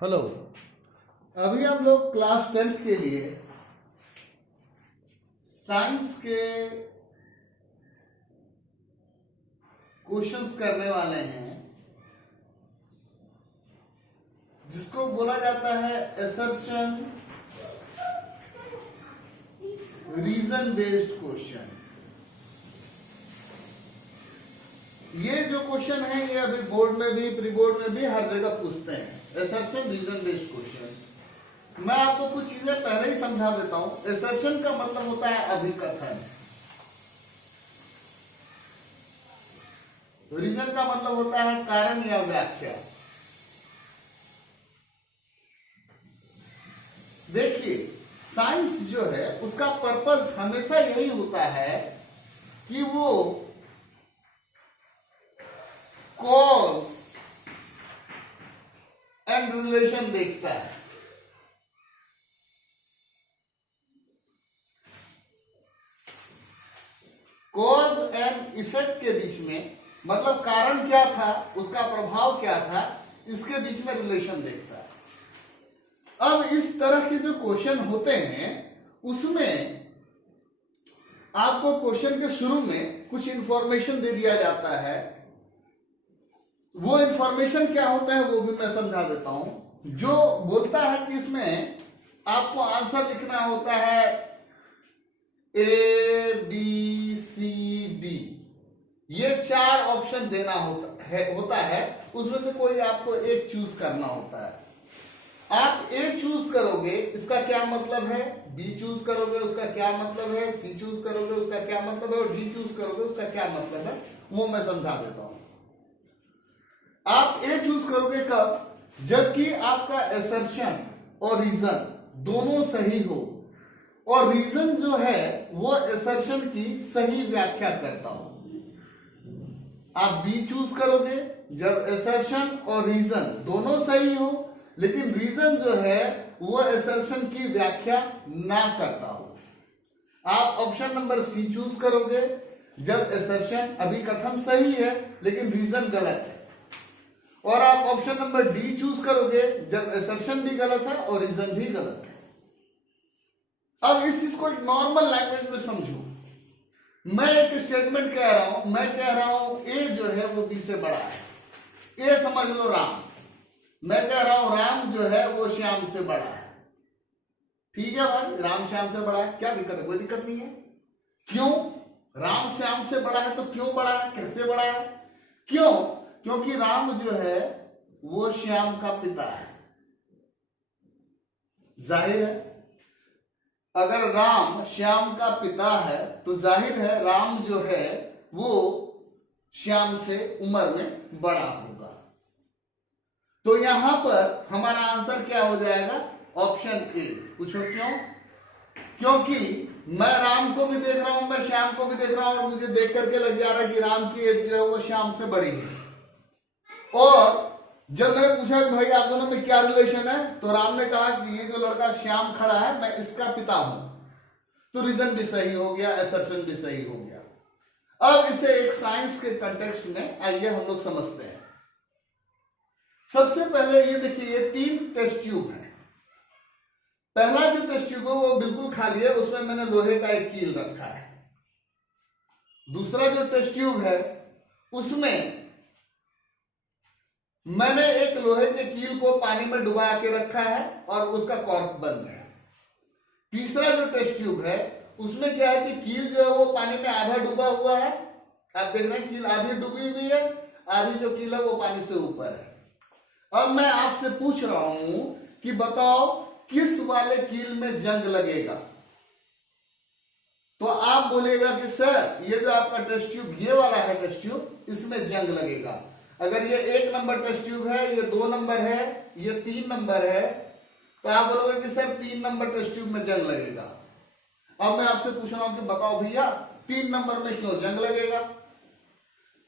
Hello. अभी हम लोग क्लास 10th के लिए साइंस के क्वेश्चंस करने वाले हैं, जिसको बोला जाता है असर्शन रीजन बेस्ड क्वेश्चन। ये जो क्वेश्चन है ये अभी बोर्ड में भी, प्री बोर्ड में भी हर जगह पूछते हैं, असर्शन रीजन बेस्ड क्वेश्चन। मैं आपको कुछ चीजें पहले ही समझा देता हूं। असर्शन का मतलब होता है अभिकथन, रीजन का मतलब होता है कारण या व्याख्या। देखिए, साइंस जो है उसका पर्पस हमेशा यही होता है कि वो कॉज एंड रिलेशन देखता है। कॉज एंड इफेक्ट के बीच में, मतलब कारण क्या था, उसका प्रभाव क्या था, इसके बीच में रिलेशन देखता है। अब इस तरह के जो क्वेश्चन होते हैं उसमें आपको क्वेश्चन के शुरू में कुछ इंफॉर्मेशन दे दिया जाता है। वो इंफॉर्मेशन क्या होता है वो भी मैं समझा देता हूं। जो बोलता है कि इसमें आपको आंसर लिखना होता है ए बी सी डी, ये 4 ऑप्शन देना होता है। उसमें से कोई आपको एक चूज करना होता है। आप ए चूज करोगे, इसका क्या मतलब है, बी चूज करोगे उसका क्या मतलब है, सी चूज करोगे उसका क्या मतलब है, और डी चूज करोगे उसका क्या मतलब है, वो मैं समझा देता हूं। आप ए चूज करोगे कब, जबकि आपका असर्शन और रीजन दोनों सही हो, और रीजन जो है वो असर्शन की सही व्याख्या करता हो। आप बी चूज करोगे जब असर्शन और रीजन दोनों सही हो, लेकिन रीजन जो है वो असर्शन की व्याख्या ना करता हो। आप ऑप्शन नंबर सी चूज करोगे जब असर्शन अभिकथन सही है लेकिन रीजन गलत है, और आप ऑप्शन नंबर डी चूज करोगे जब असर्शन भी गलत है और रीजन भी गलत है। अब इस चीज को एक नॉर्मल लैंग्वेज में समझो। मैं एक स्टेटमेंट कह रहा हूं, मैं कह रहा हूं ए जो है वो बी से बड़ा है। ए समझ लो राम। मैं कह रहा हूं राम जो है वो श्याम से बड़ा है। ठीक है भाई, राम श्याम से बड़ा है, क्या दिक्कत है? कोई दिक्कत नहीं है। क्यों? राम श्याम से बड़ा है तो क्यों बड़ा है, कैसे बड़ा है, क्यों? क्योंकि राम जो है वो श्याम का पिता है। जाहिर है, अगर राम श्याम का पिता है तो जाहिर है राम जो है वो श्याम से उम्र में बड़ा होगा। तो यहां पर हमारा आंसर क्या हो जाएगा? Option A. पूछो क्यों? क्योंकि मैं राम को भी देख रहा हूं, मैं श्याम को भी देख रहा हूं, और मुझे देख करके लग जा रहा है कि राम की एज जो है वो श्याम से बड़ी है। और जब मैंने पूछा कि भाई आप दोनों में क्या रिलेशन है, तो राम ने कहा कि ये जो लड़का श्याम खड़ा है मैं इसका पिता हूं। तो रीजन भी सही हो गया, असर्शन भी सही हो गया। अब इसे एक साइंस के कंटेक्स्ट में आइए हम लोग समझते हैं। सबसे पहले ये देखिए, ये 3 टेस्ट ट्यूब है। पहला जो टेस्ट ट्यूब है वो बिल्कुल खाली है, उसमें मैंने लोहे का एक कील रखा है। दूसरा जो टेस्ट ट्यूब है उसमें मैंने एक लोहे के कील को पानी में डुबा के रखा है और उसका कॉर्क बंद है। तीसरा जो टेस्ट ट्यूब है उसमें क्या है कि कील जो है वो पानी में आधा डूबा हुआ है। आप देख रहे हैं कील आधी डूबी हुई है, आधी जो कील है वो पानी से ऊपर है। अब मैं आपसे पूछ रहा हूं कि बताओ किस वाले कील में जंग लगेगा? तो आप बोलेगा कि सर ये जो आपका टेस्ट ट्यूब ये वाला है टेस्ट ट्यूब, इसमें जंग लगेगा। अगर ये 1 नंबर टेस्ट ट्यूब है, ये 2 नंबर है, ये 3 नंबर है, तो आप बोलोगे कि सर 3 नंबर टेस्ट ट्यूब में जंग लगेगा। अब मैं आपसे पूछ रहा हूं कि बताओ भैया 3 नंबर में क्यों जंग लगेगा?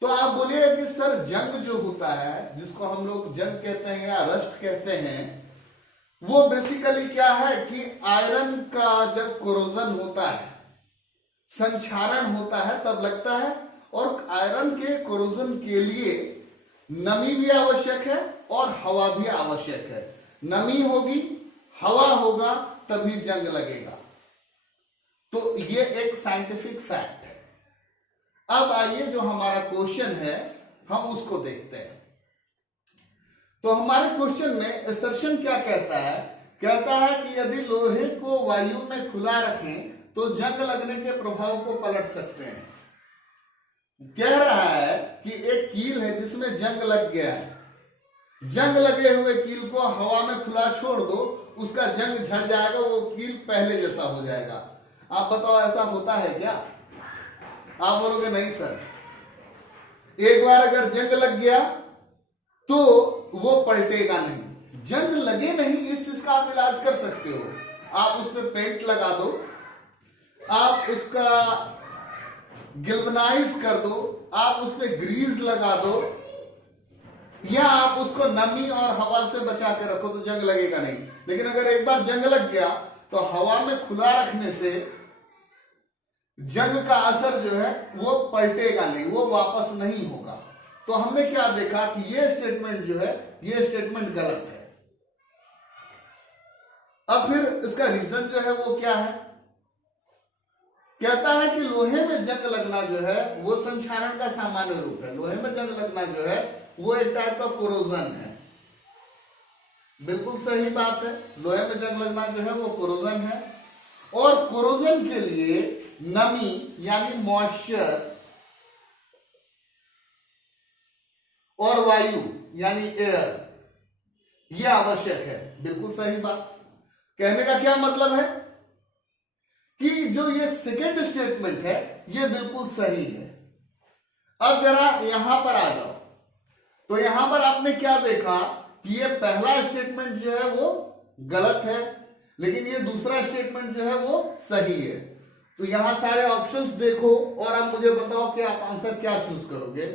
तो आप बोलिएगा कि सर जंग जो होता है, जिसको हम लोग जंग कहते हैं या रस्ट कहते हैं, वो बेसिकली क्या है कि आयरन का जब कोरोजन होता है, संक्षारण होता है, तब लगता है। और आयरन के कोरोजन के लिए नमी भी आवश्यक है और हवा भी आवश्यक है। नमी होगी, हवा होगा, तभी जंग लगेगा। तो ये एक साइंटिफिक फैक्ट है। अब आइए जो हमारा क्वेश्चन है हम उसको देखते हैं। तो हमारे क्वेश्चन में असर्शन क्या कहता है? कहता है कि यदि लोहे को वायु में खुला रखें तो जंग लगने के प्रभाव को पलट सकते हैं। कह रहा है कि एक कील है जिसमें जंग लग गया है, जंग लगे हुए कील को हवा में खुला छोड़ दो, उसका जंग झड़ जाएगा, वो कील पहले जैसा हो जाएगा। आप बताओ ऐसा होता है क्या? आप बोलोगे नहीं सर, एक बार अगर जंग लग गया तो वो पलटेगा नहीं। जंग लगे नहीं इस चीज का आप इलाज कर सकते हो। आप उस पर पेंट लगा दो, आप उसका गिल्वनाइज कर दो, आप उस पर ग्रीस लगा दो, या आप उसको नमी और हवा से बचा के रखो तो जंग लगेगा नहीं। लेकिन अगर एक बार जंग लग गया तो हवा में खुला रखने से जंग का असर जो है वो पलटेगा नहीं, वो वापस नहीं होगा। तो हमने क्या देखा कि ये स्टेटमेंट जो है ये स्टेटमेंट गलत है। अब फिर इसका रीजन जो है वो क्या है? कहता है कि लोहे में जंग लगना जो है वो संक्षारण का सामान्य रूप है। लोहे में जंग लगना जो है वो एक टाइप का कोरोजन है। बिल्कुल सही बात है, लोहे में जंग लगना जो है वो कोरोजन है। और कोरोजन के लिए नमी यानी मॉइस्चर और वायु यानी एयर ये आवश्यक है। बिल्कुल सही बात। कहने का क्या मतलब है कि जो ये सेकेंड स्टेटमेंट है ये बिल्कुल सही है। अब जरा यहां पर आ जाओ, तो यहां पर आपने क्या देखा कि ये पहला स्टेटमेंट जो है वो गलत है, लेकिन ये दूसरा स्टेटमेंट जो है वो सही है। तो यहां सारे ऑप्शंस देखो और अब मुझे बताओ कि आप आंसर क्या चूज करोगे।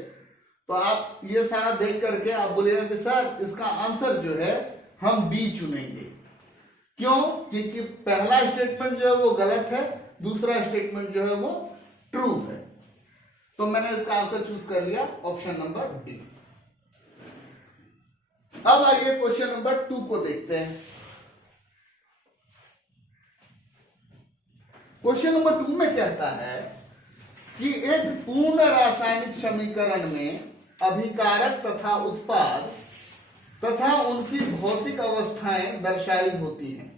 तो आप ये सारा देख करके आप बोलिएगा कि सर इसका आंसर जो है हम बी चुनेंगे। क्यों? क्योंकि पहला स्टेटमेंट जो है वो गलत है, दूसरा स्टेटमेंट जो है वो ट्रू है। तो मैंने इसका आंसर चूज कर लिया, ऑप्शन नंबर डी। अब आइए क्वेश्चन नंबर 2 को देखते हैं। क्वेश्चन नंबर 2 में कहता है कि एक पूर्ण रासायनिक समीकरण में अभिकारक तथा उत्पाद तथा उनकी भौतिक अवस्थाएं दर्शाई होती हैं।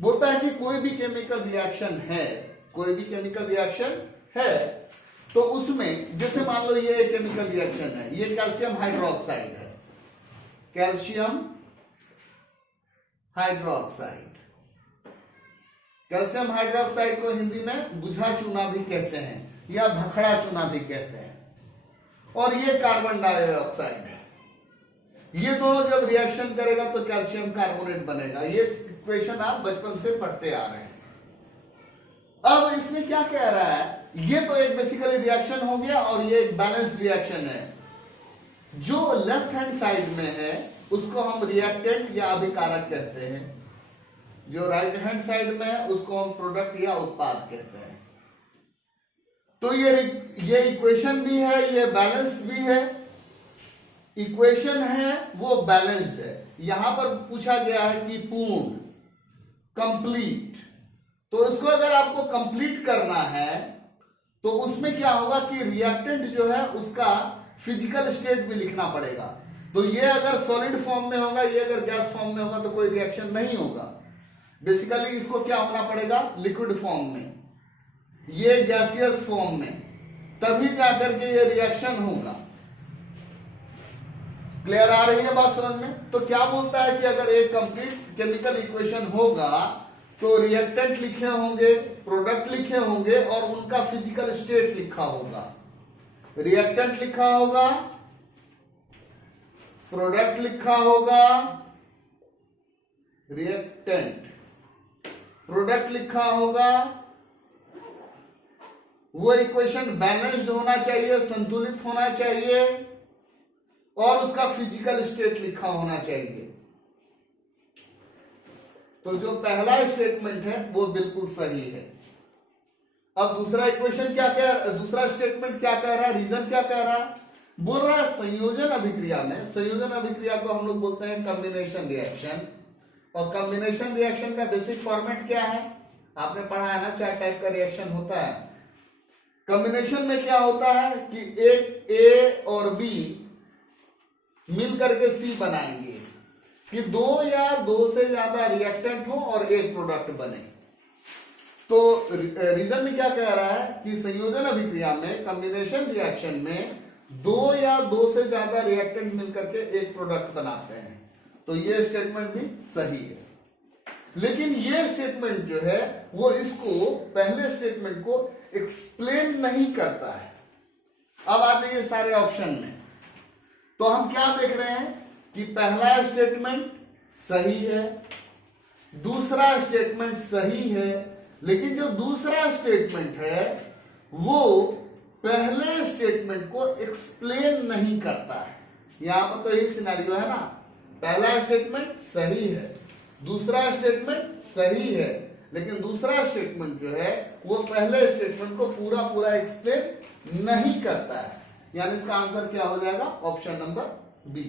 बोलता है कि कोई भी केमिकल रिएक्शन है, कोई भी केमिकल रिएक्शन है तो उसमें जैसे मान लो ये एक केमिकल रिएक्शन है, ये कैल्शियम हाइड्रोक्साइड है, कैल्शियम हाइड्रोक्साइड। कैल्शियम हाइड्रोक्साइड को हिंदी में बुझा चूना भी कहते हैं या भखड़ा चूना भी कहते हैं। और ये कार्बन डाइऑक्साइड है। ये दोनों जब रिएक्शन करेगा तो कैल्शियम कार्बोनेट बनेगा। ये इक्वेशन आप बचपन से पढ़ते आ रहे हैं। अब इसमें क्या कह रहा है, ये तो एक बेसिकली रिएक्शन हो गया और ये एक बैलेंस्ड रिएक्शन है। जो लेफ्ट हैंड साइड में है उसको हम रिएक्टेंट या अभिकारक कहते हैं, जो राइट हैंड साइड में है उसको हम प्रोडक्ट या उत्पाद कहते हैं। तो ये इक्वेशन भी है, ये बैलेंस्ड भी है। इक्वेशन है वो बैलेंस्ड है। यहां पर पूछा गया है कि पूर्ण, कंप्लीट। तो इसको अगर आपको कंप्लीट करना है तो उसमें क्या होगा कि रिएक्टेंट जो है उसका फिजिकल स्टेट भी लिखना पड़ेगा। तो ये अगर सॉलिड फॉर्म में होगा, ये अगर गैस फॉर्म में होगा तो कोई रिएक्शन नहीं होगा। बेसिकली इसको क्या होना पड़ेगा, लिक्विड फॉर्म में, ये गैसियस फॉर्म में, तभी जाकर के ये रिएक्शन होगा। क्लियर आ रही है बात समझ में? तो क्या बोलता है कि अगर एक कंप्लीट केमिकल इक्वेशन होगा तो रिएक्टेंट लिखे होंगे, प्रोडक्ट लिखे होंगे और उनका फिजिकल स्टेट लिखा होगा। रिएक्टेंट लिखा होगा, प्रोडक्ट लिखा होगा, रिएक्टेंट, प्रोडक्ट लिखा होगा। वो इक्वेशन बैलेंस्ड होना चाहिए, संतुलित होना चाहिए और उसका फिजिकल स्टेट लिखा होना चाहिए। तो जो पहला स्टेटमेंट है वो बिल्कुल सही है। अब दूसरा इक्वेशन क्या कह, दूसरा स्टेटमेंट क्या कह रहा है, रीजन क्या कह रहा है? बोल रहा है संयोजन अभिक्रिया में, संयोजन अभिक्रिया को हम लोग बोलते हैं कॉम्बिनेशन रिएक्शन, और कॉम्बिनेशन रिएक्शन का बेसिक फॉर्मेट क्या है, आपने पढ़ा है ना, 4 टाइप का रिएक्शन होता है। कॉम्बिनेशन में क्या होता है कि एक ए और बी मिल करके सी बनाएंगे, कि 2 या 2 से ज्यादा रिएक्टेंट हो और एक प्रोडक्ट बने। तो रीजन में क्या कह रहा है कि संयोजन अभिक्रिया में, कॉम्बिनेशन रिएक्शन में 2 या 2 से ज्यादा रिएक्टेंट मिलकर के एक प्रोडक्ट बनाते हैं। तो ये स्टेटमेंट भी सही है, लेकिन ये स्टेटमेंट जो है वो इसको, पहले स्टेटमेंट को एक्सप्लेन नहीं करता है। अब आ जाइए सारे ऑप्शन में, तो हम क्या देख रहे हैं कि पहला स्टेटमेंट सही है, दूसरा स्टेटमेंट सही है, लेकिन जो दूसरा स्टेटमेंट है वो पहले स्टेटमेंट को एक्सप्लेन नहीं करता है। यहां पर तो यही सिनेरियो है ना, पहला स्टेटमेंट सही है, दूसरा स्टेटमेंट सही है, लेकिन दूसरा स्टेटमेंट जो है वो पहले स्टेटमेंट को पूरा पूरा एक्सप्लेन नहीं करता है। यानी इसका आंसर क्या हो जाएगा, ऑप्शन नंबर बी।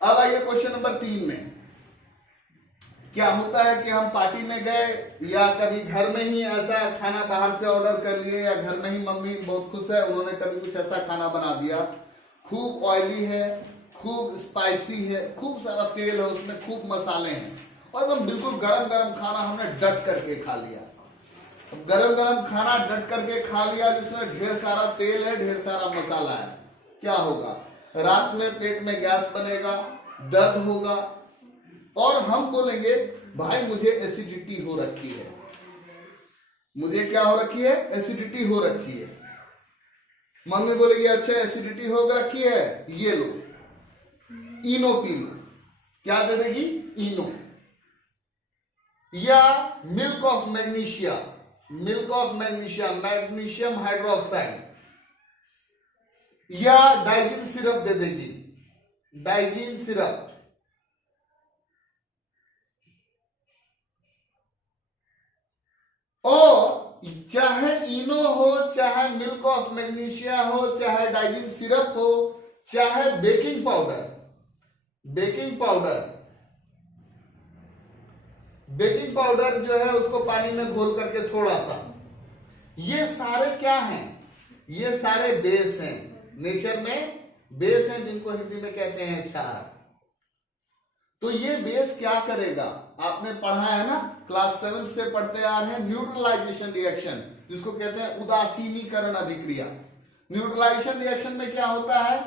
अब आइए क्वेश्चन नंबर 3 में। क्या होता है कि हम पार्टी में गए या कभी घर में ही ऐसा खाना बाहर से ऑर्डर कर लिए, या घर में ही मम्मी बहुत खुश है, उन्होंने कभी कुछ ऐसा खाना बना दिया, खूब ऑयली है, खूब स्पाइसी है, खूब सारा तेल है उसमें, खूब मसाले हैं, और एकदम बिल्कुल गरम गरम खाना हमने डट करके खा लिया। गरम गरम खाना डट करके खा लिया जिसमें ढेर सारा तेल है, ढेर सारा मसाला है, क्या होगा, रात में पेट में गैस बनेगा, दर्द होगा, और हम बोलेंगे भाई मुझे एसिडिटी हो रखी है, मुझे क्या हो रखी है, एसिडिटी हो रखी है। मम्मी बोलेगी अच्छा एसिडिटी हो रखी है, ये लो इनो पी लो, क्या दे देगी, इनो। या milk of magnesia, milk of magnesia, magnesium hydroxide, या डाइजिन सिरप दे देगी, डाइजिन सिरप। और चाहे इनो हो, चाहे मिल्क ऑफ मैग्नीशिया हो, चाहे डाइजिन सिरप हो, चाहे baking powder, baking powder, baking powder जो है उसको पानी में घोल करके थोड़ा सा, ये सारे क्या हैं, ये सारे बेस हैं, नेचर में बेस हैं, जिनको हिंदी में कहते हैं क्षार। तो ये बेस क्या करेगा, आपने पढ़ा है ना, क्लास 7 से पढ़ते आ रहे हैं, न्यूट्रलाइजेशन रिएक्शन, जिसको कहते हैं उदासीनीकरण अभिक्रिया। न्यूट्रलाइजेशन रिएक्शन में क्या होता है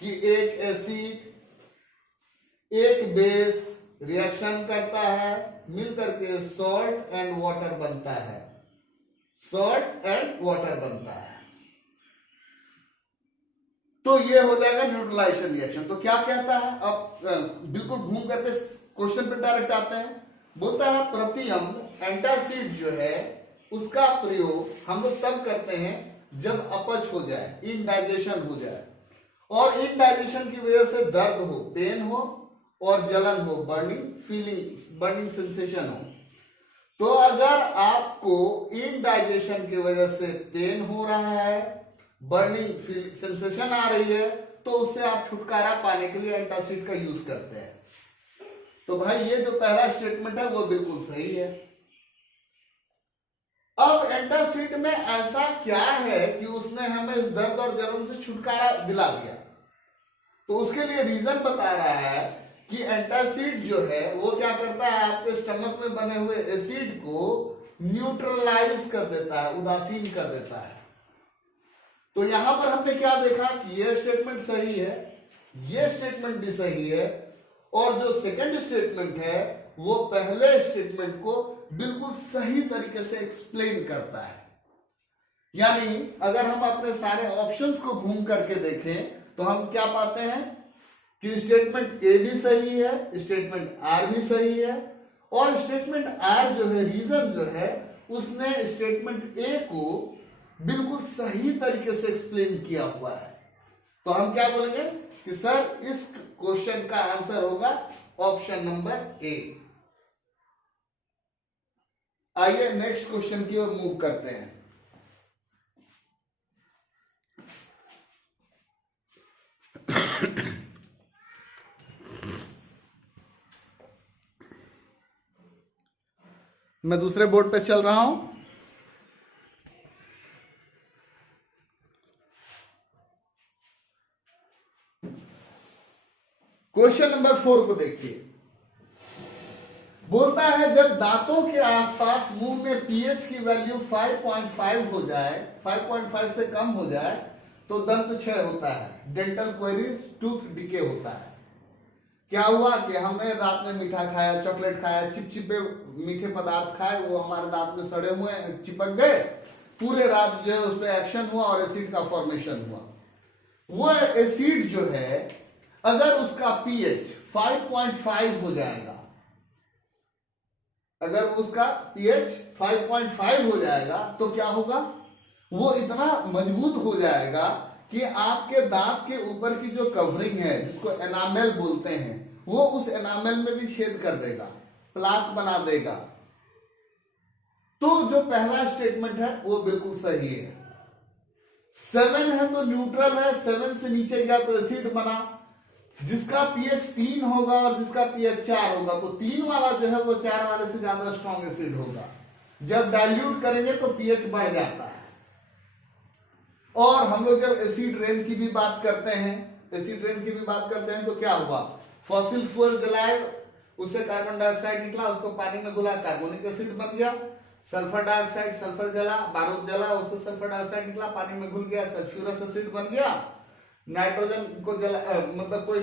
कि एक एसिड एक बेस रिएक्शन करता है, मिल करके सॉल्ट एंड वाटर बनता है, सॉल्ट एंड वाटर बनता है। तो ये हो जाएगा न्यूट्रलाइजेशन रिएक्शन। तो क्या कहता है, अब बिल्कुल घूम करके क्वेश्चन पे डायरेक्ट आते हैं। बोलता है प्रतिअम्ल एंटासिड जो है उसका प्रयोग हम लोग तब करते हैं जब अपच हो जाए, इनडाइजेशन हो जाए, और इनडाइजेशन की वजह से दर्द हो, पेन हो और जलन हो, बर्निंग फीलिंग, बर्निंग सेंसेशन हो। तो अगर आपको इनडाइजेशन की वजह से पेन हो रहा है, बर्निंग सेंसेशन आ रही है, तो उससे आप छुटकारा पाने के लिए एंटासिड का यूज करते हैं। तो भाई ये जो पहला स्टेटमेंट है वो बिल्कुल सही है। अब एंटासिड में ऐसा क्या है कि उसने हमें इस दर्द और जलन से छुटकारा दिला दिया, तो उसके लिए रीजन बता रहा है कि एंटासिड जो है वो क्या करता है, आपके स्टमक में बने हुए एसिड को न्यूट्रलाइज कर देता है, उदासीन कर देता है। तो यहां पर हमने क्या देखा कि ये स्टेटमेंट सही है, ये स्टेटमेंट भी सही है, और जो सेकंड स्टेटमेंट है वो पहले स्टेटमेंट को बिल्कुल सही तरीके से एक्सप्लेन करता है। यानी अगर हम अपने सारे ऑप्शंस को घूम करके देखें तो हम क्या पाते हैं कि स्टेटमेंट ए भी सही है, स्टेटमेंट आर भी सही है, और स्टेटमेंट आर जो है, रीजन जो है, उसने स्टेटमेंट ए को बिल्कुल सही तरीके से एक्सप्लेन किया हुआ है। तो हम क्या बोलेंगे कि सर इस क्वेश्चन का आंसर होगा ऑप्शन नंबर ए। आइए नेक्स्ट क्वेश्चन की ओर मूव करते हैं। मैं दूसरे बोर्ड पे चल रहा हूं। क्वेश्चन नंबर 4 को देखिए। बोलता है जब दांतों के आसपास मुंह में पीएच की वैल्यू 5.5 हो जाए, 5.5 से कम हो जाए तो दंत क्षय होता है, डेंटल क्वेरीज, टूथ डिके होता है। क्या हुआ कि हमने रात में मीठा खाया, चॉकलेट खाया, चिपचिपे मीठे पदार्थ खाए, वो हमारे दांत में सड़े हुए चिपक गए, पूरे रात जो है उस पर एक्शन हुआ और एसिड का फॉर्मेशन हुआ। वो एसिड जो है अगर उसका पीएच 5.5 हो जाएगा, अगर उसका पीएच 5.5 हो जाएगा तो क्या होगा, वो इतना मजबूत हो जाएगा कि आपके दांत के ऊपर की जो कवरिंग है जिसको एनामेल बोलते हैं, वो उस एनामेल में भी छेद कर देगा, प्लाक बना देगा। तो जो पहला स्टेटमेंट है वो बिल्कुल सही है। 7 है तो न्यूट्रल है, 7 से नीचे गया तो एसिड बना। जिसका पीएच 3 होगा और जिसका पीएच 4 होगा तो 3 वाला जो है वो 4 वाले से ज्यादा स्ट्रॉन्ग एसिड होगा। जब डाइल्यूट करेंगे तो पीएच बढ़ जाता है। और हम लोग जब एसिड रेन की भी बात करते हैं, एसिड रेन की भी बात करते हैं तो क्या हुआ, फॉसिल फ्यूल जलाए, उससे कार्बन डाइऑक्साइड निकला, उसको पानी में घुला, कार्बोनिक एसिड बन गया। सल्फर डाइऑक्साइड, सल्फर जला, बारूद जला, उससे सल्फर डाइऑक्साइड निकला, पानी में घुल गया, सल्फ्यूरस एसिड बन गया। नाइट्रोजन को जला, मतलब कोई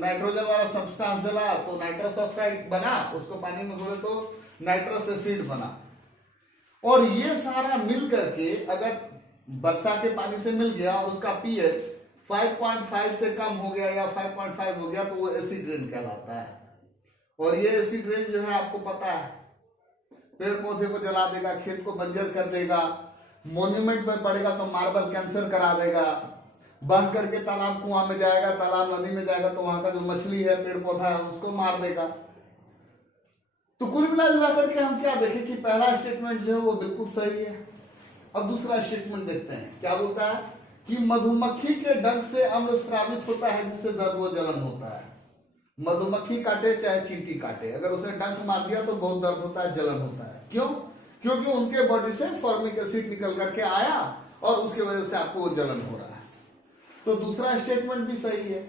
नाइट्रोजन वाला सब्सटेंस जला तो नाइट्रस ऑक्साइड बना, उसको पानी में घोले तो नाइट्रस एसिड बना। और ये सारा मिल करके अगर वर्षा के पानी से मिल गया और उसका पीएच 5.5 से कम हो गया या 5.5 हो गया तो वो एसिड रेन कहलाता है। और ये एसिड रेन जो है आपको पता है, पेड़ पौधे को जला देगा, खेत को बंजर कर देगा, मॉन्यूमेंट पर पड़ेगा तो मार्बल कैंसर करा देगा, बह करके तालाब कुआं में जाएगा, तालाब नदी में जाएगा तो वहां का जो मछली है, पेड़ पौधा है, उसको मार देगा। तो कुल मिला जुला करके हम क्या देखें कि पहला स्टेटमेंट जो है वो बिल्कुल सही है। अब दूसरा स्टेटमेंट देखते हैं, क्या बोलता है कि मधुमक्खी के डंक से अम्ल स्रावित होता है जिससे दर्दोजलन होता है। मधुमक्खी काटे चाहे चींटी काटे, अगर उसने डंक मार दिया तो बहुत दर्द होता है, जलन होता है। क्यों? क्योंकि उनके बॉडी से फॉर्मिक एसिड निकल करके आया और उसके वजह से आपको वो जलन हो रहा है। तो दूसरा स्टेटमेंट भी सही है,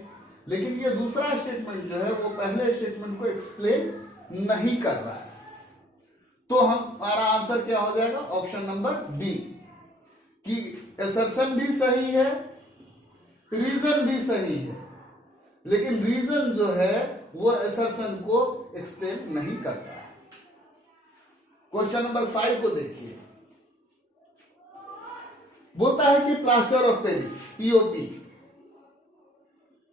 लेकिन ये दूसरा स्टेटमेंट जो है वो पहले स्टेटमेंट को एक्सप्लेन नहीं कर रहा है। तो हमारा आंसर क्या हो जाएगा, ऑप्शन नंबर बी, कि असर्शन भी सही है, रीजन भी सही है, लेकिन रीजन जो है वो असर्शन को एक्सप्लेन नहीं करता है। क्वेश्चन नंबर 5 को देखिए। बोलता है कि plaster of Paris, POP,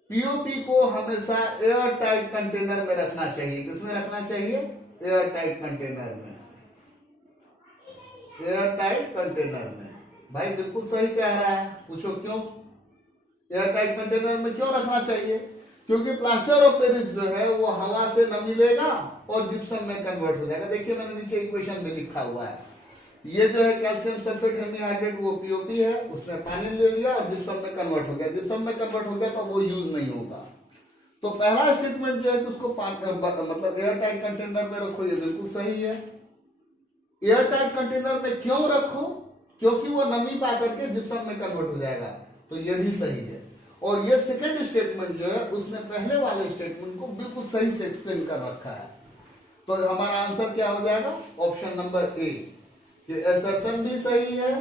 POP को हमेशा एयर टाइट कंटेनर में रखना चाहिए। किसमें रखना चाहिए? एयर टाइट कंटेनर में, एयर टाइट कंटेनर में। भाई बिल्कुल सही कह रहा है, पूछो क्यों? एयर टाइट कंटेनर में क्यों रखना चाहिए? क्योंकि प्लास्टर ऑफ पेरिस जो है वो हवा से नमी लेगा और जिप्सम में कन्वर्ट हो जाएगा। देखिए मैंने नीचे इक्वेशन में लिखा हुआ है, ये जो है कैल्शियम सल्फेट हेमीहाइड्रेट वो पीओपी है, उसने पानी ले लिया और जिप्सम में कन्वर्ट हो गया। जिप्सम में कन्वर्ट हो गया तो वो यूज नहीं होगा। तो पहला स्टेटमेंट जो है कि उसको मतलब एयर टाइट कंटेनर में रखो, ये बिल्कुल सही है। एयर टाइट कंटेनर में क्यों रखो? क्योंकि वो नमी पा करके जिप्सम में कन्वर्ट हो जाएगा, तो ये भी सही है। और ये सेकेंड स्टेटमेंट जो है उसने पहले वाले स्टेटमेंट को बिल्कुल सही से एक्सप्लेन कर रखा है। तो हमारा आंसर क्या हो जाएगा, ऑप्शन नंबर ए। ये असर्शन भी सही है,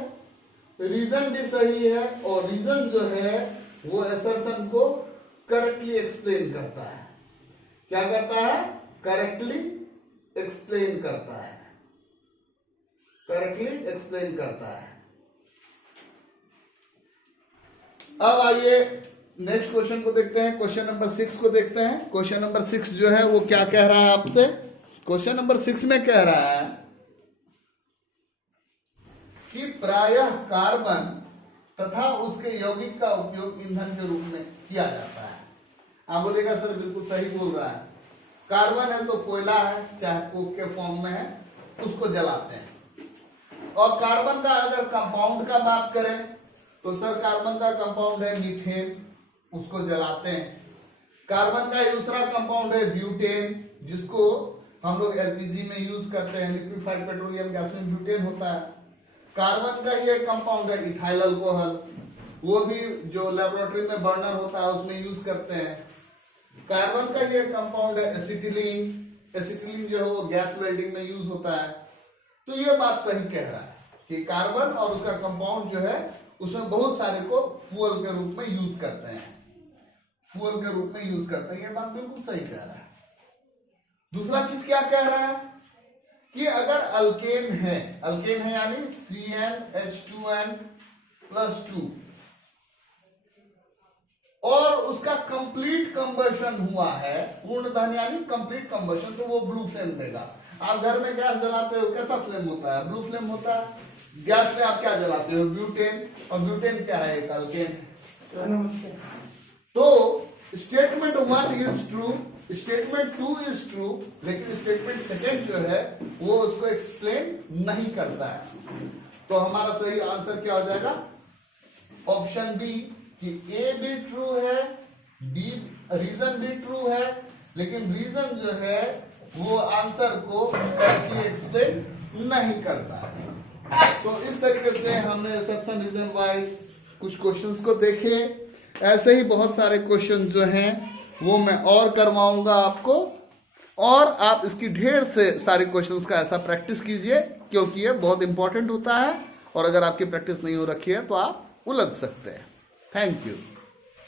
रीजन भी सही है, और रीजन जो है वो असर्शन को करेक्टली एक्सप्लेन करता है। क्या करता है? करेक्टली एक्सप्लेन करता है, करेक्टली एक्सप्लेन करता है। अब आइए नेक्स्ट क्वेश्चन को देखते हैं, क्वेश्चन नंबर 6 को देखते हैं। क्वेश्चन नंबर 6 जो है वो क्या कह रहा है आपसे? क्वेश्चन नंबर 6 में कह रहा है कि प्रायः कार्बन तथा उसके यौगिक का उपयोग ईंधन के रूप में किया जाता है। आप बोलेगा सर बिल्कुल सही बोल रहा है, कार्बन है तो कोयला है, चाहे कोक के फॉर्म में है, उसको जलाते हैं। और कार्बन का अगर कंपाउंड का बात करें तो सर कार्बन का कंपाउंड है मीथेन, उसको जलाते हैं। कार्बन का दूसरा कंपाउंड है ब्यूटेन, जिसको हम लोग एलपीजी में यूज करते हैं, लिक्विफाइड पेट्रोलियम गैस में ब्यूटेन होता है। कार्बन का ही एक कंपाउंड है इथाइल अल्कोहल, वो भी जो लेबोरेटरी में बर्नर होता है उसमें यूज करते हैं। कार्बन का ही एक कंपाउंड है एसिटिलीन, एसिटिलीन जो है वो गैस वेल्डिंग में यूज होता है। तो ये बात सही कह रहा है कि कार्बन और उसका कंपाउंड जो है उसमें बहुत सारे को फ्यूल के रूप में यूज करते हैं, फ्यूल के रूप में यूज करते हैं। ये बात बिल्कुल सही कह रहा है। दूसरा चीज क्या कह रहा है कि अगर अल्केन है यानी CnH2n+2 और उसका कंप्लीट कंबशन हुआ है, पूर्ण दहन यानी कंप्लीट कंबशन, तो वो ब्लू फ्लेम देगा। आप घर में गैस जलाते हो, कैसा फ्लेम होता है? ब्लू फ्लेम होता है। गैस में आप क्या जलाते हो? ब्यूटेन, और ब्यूटेन क्या है? एक अल्केन। तो statement 1 is true, statement 2 is true, लेकिन स्टेटमेंट सेकेंड जो है वो उसको एक्सप्लेन नहीं करता है। तो हमारा सही आंसर क्या हो जाएगा? ऑप्शन बी, कि ए भी ट्रू है, बी रीजन भी ट्रू है, लेकिन रीजन जो है वो आंसर को एक्सप्लेन नहीं करता है। तो इस तरीके से हमने सेक्शन रीजन वाइज कुछ क्वेश्चंस को देखे। ऐसे ही बहुत सारे क्वेश्चन जो हैं वो मैं और करवाऊंगा आपको, और आप इसकी ढेर से सारे क्वेश्चंस का ऐसा प्रैक्टिस कीजिए, क्योंकि ये बहुत इंपॉर्टेंट होता है, और अगर आपकी प्रैक्टिस नहीं हो रखी है तो आप उलझ सकते हैं। Thank you.